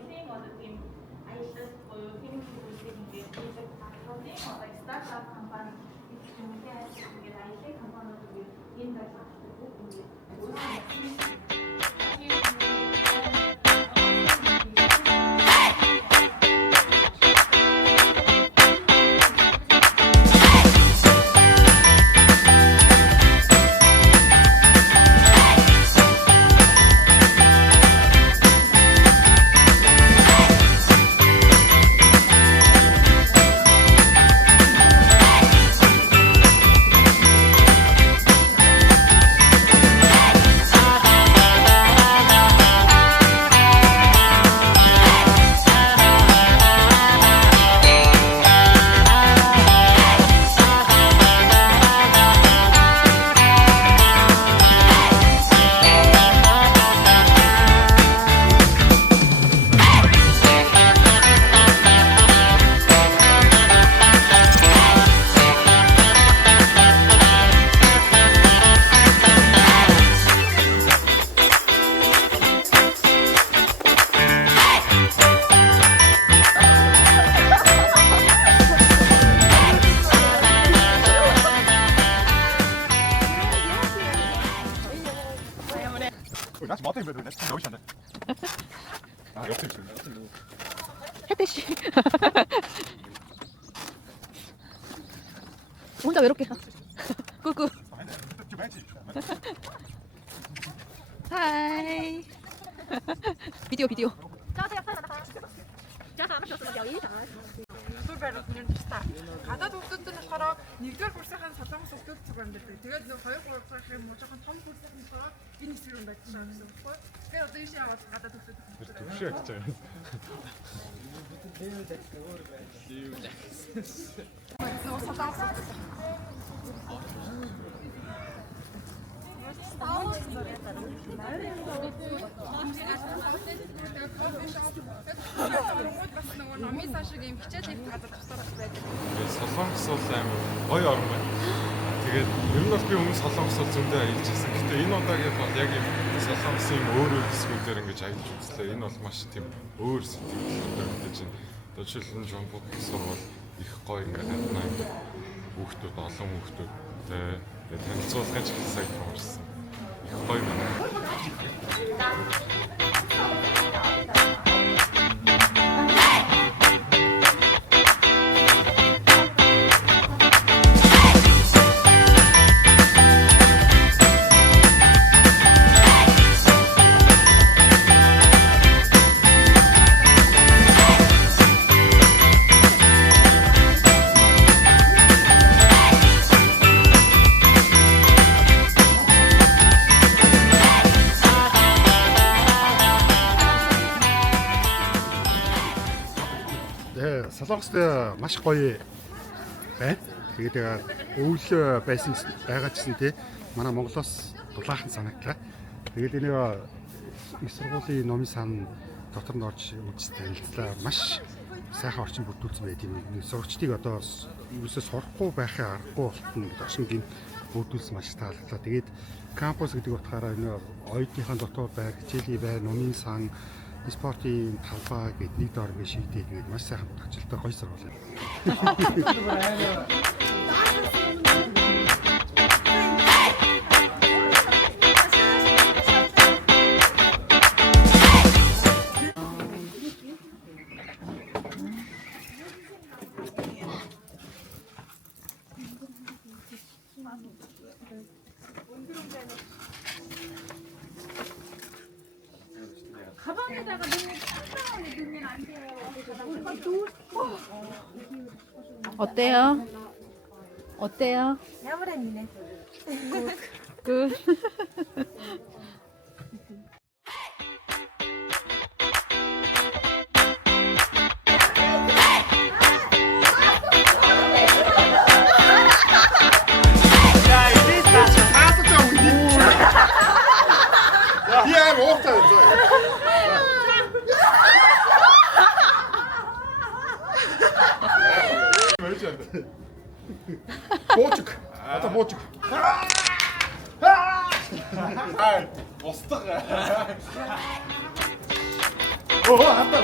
Баялагын одоо тийм аялал буюу тийм зүйлсийг ингээд хийдэг компани одоо стартап компани гэмтээ ингээд аялал компаниуд ингээд энэ байдлаар бүх ингээд Нас мод юм байна. Нас нөө шанаа. Явах юм. 햇대씨. 혼자 외롭게. 꾸꾸. 하이. 비디오. Гадаад хүүхдүүд нь болохоор нэгдүгээр курсынхаа солонгос хүүхдүүд зүгээр юм байна. Тэгээд нэг хоёр курсын юм уу жоохон том курсын нь болохоор энэ хэсэг юм байж байгаа гэсэн үг байна. Тэгээд одоо ийшээ аваад гадаад хүүхдүүд Түшээ гэж байна. Номын цаашиг юм хичээл хийх газар тусаар байдаг. Солонгос бол амар гоё орн байна. Тэгээд ер нь бол би өмнө солонгос бол зөндөө аялж байсан. Гэтэ энэ удаагийн бол яг юм солонгосын өөр хэсгүүдээр ингэж аялж үзлээ. Энэ бол маш тийм өөр сэтгэлтэй мэдээж байна. Одоо жишээлбэл Жамбук сурвал их гоё ингээд хаднаа хүүхдүүд олон хүүхдүүд тэгээд танилцуулгын ч их сайн хамарсан. Их гоё байна. Солонгост маш гоё байна. Тэгээд өвөл байсан байгаа гэсэн тий. Манай Монголоос дулаахан санагдлаа. Тэгээд энэ их сургуулийн номын сан дотор нь орж үзсэн танилцлаа. Маш сайхан орчин бүрдүүлсэн байт юм. Сурагчдыг одоо ерөөсөө сурахгүй байхын аргагүй болтно гэдэг ашиг гин бүрдүүлсэн маш таалагдлаа. Тэгээд кампус гэдэг утгаараа энэ оюутныхаа дотор байр, хичээлийн байр, номын сан спортын талбай гэдэг нэг дор ингэ шийдээд ингээд маш сайхан ажилттай гоё сургууль. 가방에다가 넣으면 안 돼요. 어때요? 야무랬네. 굿. Ja, hoogte. Boçuk. Ata boçuk. Устга. Оо хатаа.